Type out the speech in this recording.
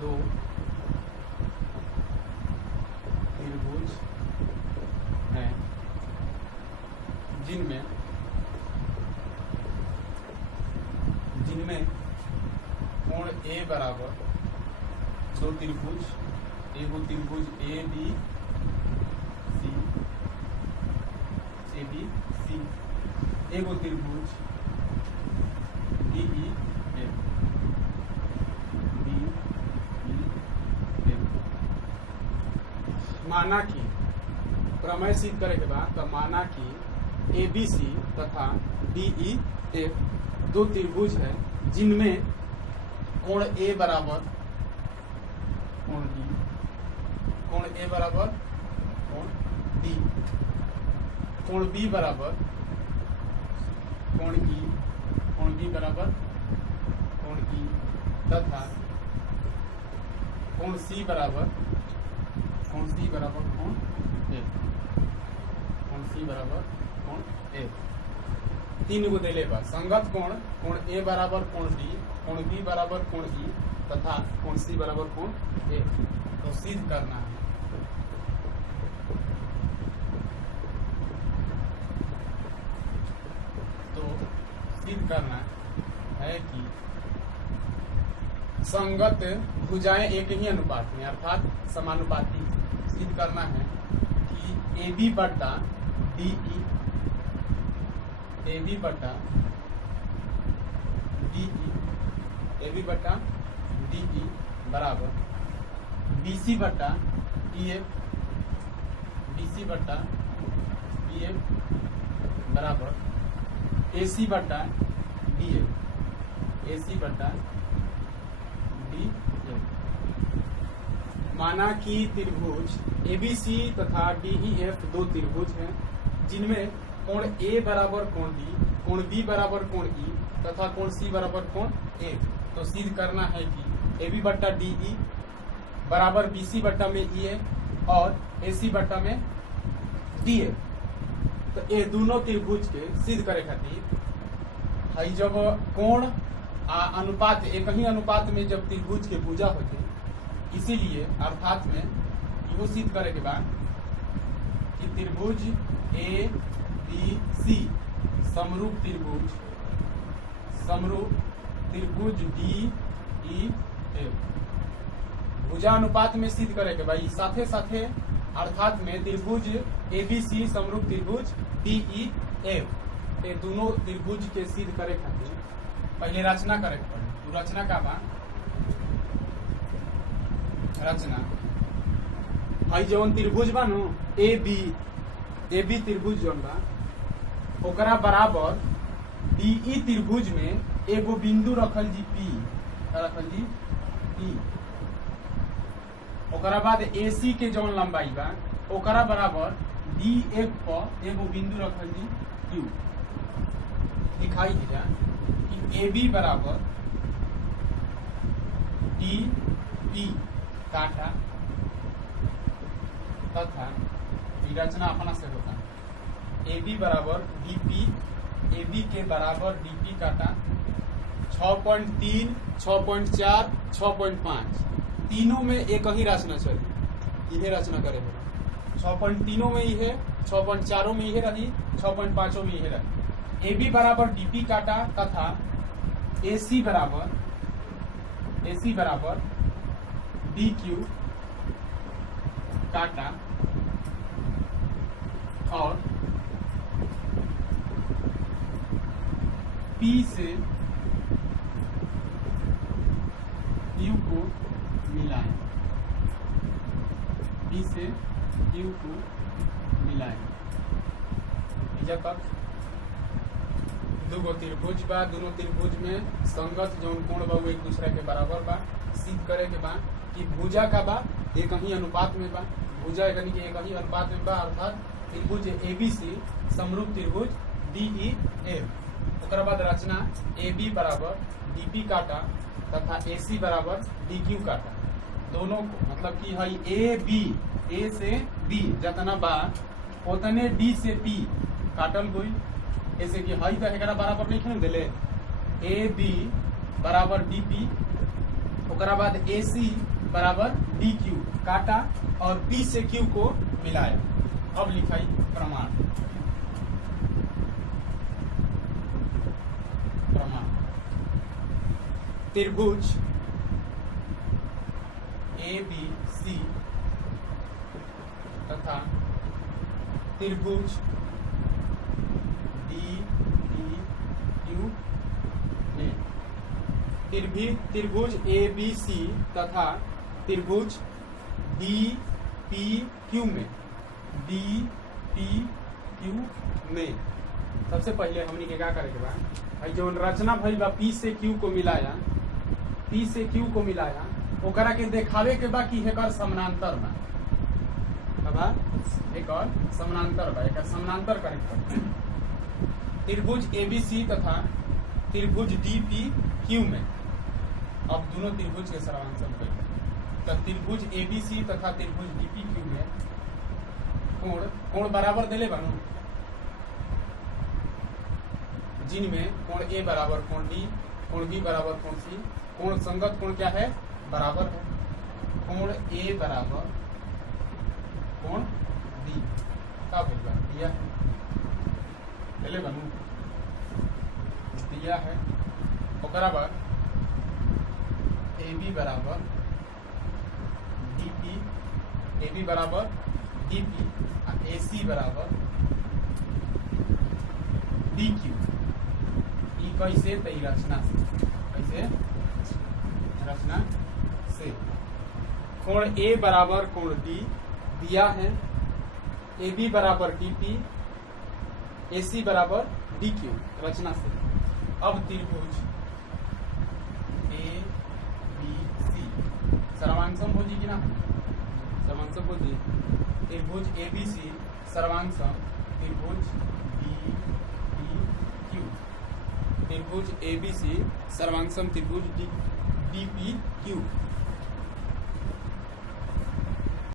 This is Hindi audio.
दो त्रिभुज हैं जिनमें कोण ए बराबर दो त्रिभुज, एगो त्रिभुज ए बी सी, एगो त्रिभुज डी ई एफ। माना कि प्रमेय सिद्ध करे के बाद तो माना कि ABC तथा DEF दो त्रिभुज है जिनमें कोण A बराबर कोण D, कोण A बराबर कोण D, कोण B बराबर कोण E, कोण B बराबर कोण E तथा कोण C बराबर कोण C बराबर कोण F, कोण C बराबर कोण F। तीन गो दिले बा संगत कोण A बराबर कोण D, कोण B बराबर कोण E तथा कोण C बराबर कोण F। तो सिद्ध करना है। तो सिद्ध करना है कि संगत भुजाएं एक ही अनुपात में अर्थात समानुपाती। सिद्ध करना है कि AB बट्टा DE, AB बट्टा DE, AB बट्टा DE बराबर BC बट्टा EF, BC बट्टा EF बराबर AC बट्टा DF, AC बट्टा DF। माना कि त्रिभुज ABC तथा DEF दो त्रिभुज हैं जिनमें कोण A बराबर कोण D, कोण B बराबर कोण E तथा कोण C बराबर कोण F। तो सिद्ध करना है कि AB बट्टा DE बराबर BC बट्टा में EF और AC बट्टा में DF। तो ये दोनों त्रिभुज के सिद्ध करे खातिर हई जब कोण अनुपात एक ही अनुपात में जब त्रिभुज के भुजा होते, इसीलिए अर्थात में यो सिद्ध करे के बाद कि त्रिभुज ABC समरूप त्रिभुज DEF भुजा अनुपात में सिद्ध करे के भाई साथे साथे अर्थात में त्रिभुज ABC समरूप त्रिभुज DEF ये दोनों त्रिभुज के सिद्ध करे खातिर पहले रचना करे के पड़े। तो रचना का बा रचना भाई जौन त्रिभुज बा नु AB त्रिभुज जौन बा ओकरा बराबर DE त्रिभुज में एगो बिंदु रखल जी P, रखल जी P। ओकरा बाद AC के जौन लंबाई बा ओकरा बराबर DF पर एगो बिंदु रखल जी Q। दिखाई दिया कि AB बराबर DP काटा तथा रचना अपना से होता है AB बराबर DP, AB के बराबर DP काटा 6.3, 6.4, 6.5 तीनों में एक ही रचना चली। यह रचना करे 6.3 में यह, 6.4 में यह रही, 6.5 में यह रही। AB बराबर DP काटा तथा AC बराबर DQ काटा और P से Q को मिलाएं, P से Q को मिलाएं। जब तक दूगो त्रिभुज बा दोनों त्रिभुज में संगत जौन कोण बा वो एक दूसरे के बराबर बा। सिद्ध करे के बा कि भुजा का बा एक ही अनुपात में बा, भुजा यानी कि एक ही अनुपात में बा अर्थात त्रिभुज ABC समरूप त्रिभुज DEF। ओकरा बाद रचना AB बराबर DP काटा तथा AC बराबर DQ काटा। दोनों को मतलब कि हई A से B जितना बा उतने D से P काटल गई। ऐसे कि हई तो एकरा बराबर नहीं खेल दिले AB बराबर DP ओकरा बाद AC बराबर DQ काटा और P से Q को मिलाया। अब लिखाई प्रमाण। त्रिभुज ABC तथा त्रिभुज DEQ में त्रिभुज ABC तथा त्रिभुज DPQ में सबसे पहले हमनी के क्या करे के बा, भाई जो रचना भइल बा P से Q को मिलाया ओकरा के देखावे के बा कि एकर समानांतर बा, एकर समानांतर करे के बा। त्रिभुज ABC तथा त्रिभुज DPQ में अब दोनों त्रिभुज के सर्वांशम करें तो त्रिभुज ABC तथा त्रिभुज DPQ में कोण बराबर देले बानू, जिनमें कोण A बराबर कोण D, कोण B बराबर कोण C, कोण संगत कोण क्या है, बराबर है। कोण A बराबर कोण D का दिया है, देले बानू दिया है। ओकरा बाद AB बराबर DP, AB बराबर DP, AC बराबर DQ। ई कैसे, तई रचना से, कैसे रचना से कोण A बराबर कोण D दिया है, AB बराबर DP, AC बराबर DQ रचना से। अब त्रिभुज ABC सर्वांशम हो जी कि ना, सर्वांशम हो जी। त्रिभुज ABC सर्वांशम त्रिभुज DPQ, त्रिभुज ABC सर्वांशम त्रिभुज DPQ